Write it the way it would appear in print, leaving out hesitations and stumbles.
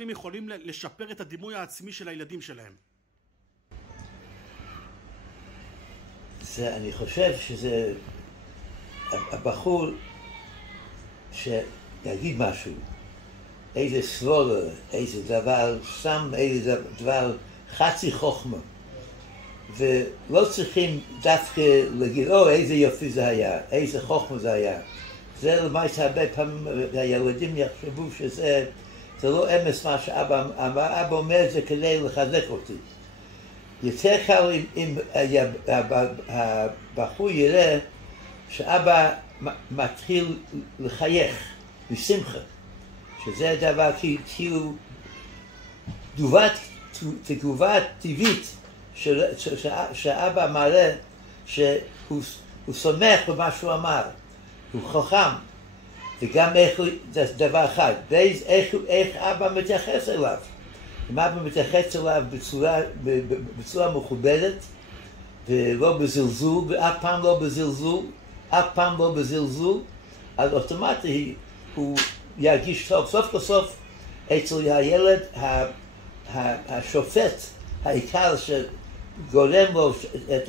ההורים יכולים לשפר את הדימוי העצמי של הילדים שלהם? אני חושב שזה הבחור שיגיד משהו, איזה סבורה, איזה דבר, שם איזה דבר חצי חוכמה, ולא צריכים דווקא להגיד, איזה יופי זה היה, איזה חוכמה זה היה. זה למעשה הרבה פעמים הילדים יחשבו שזה לא אמס מה שאבא אמר, אבא אומר את זה כדי לחזק אותי. יותר קל אם הבחור יראה שאבא מתחיל לחייך בשמחה, שזה הדבר כאילו תגובה טבעית שאבא מראה שהוא סומך במה שהוא אמר, הוא חכם, וגם זה דבר אחד, איך אבא מתייחס אליו. אם אבא מתייחס אליו בצורה מכובדת ולא בזלזול, ואף פעם לא בזלזול, אז אוטומטי הוא ירגיש טוב. סוף בסוף אצל הילד השופט העיקר שגורם לו את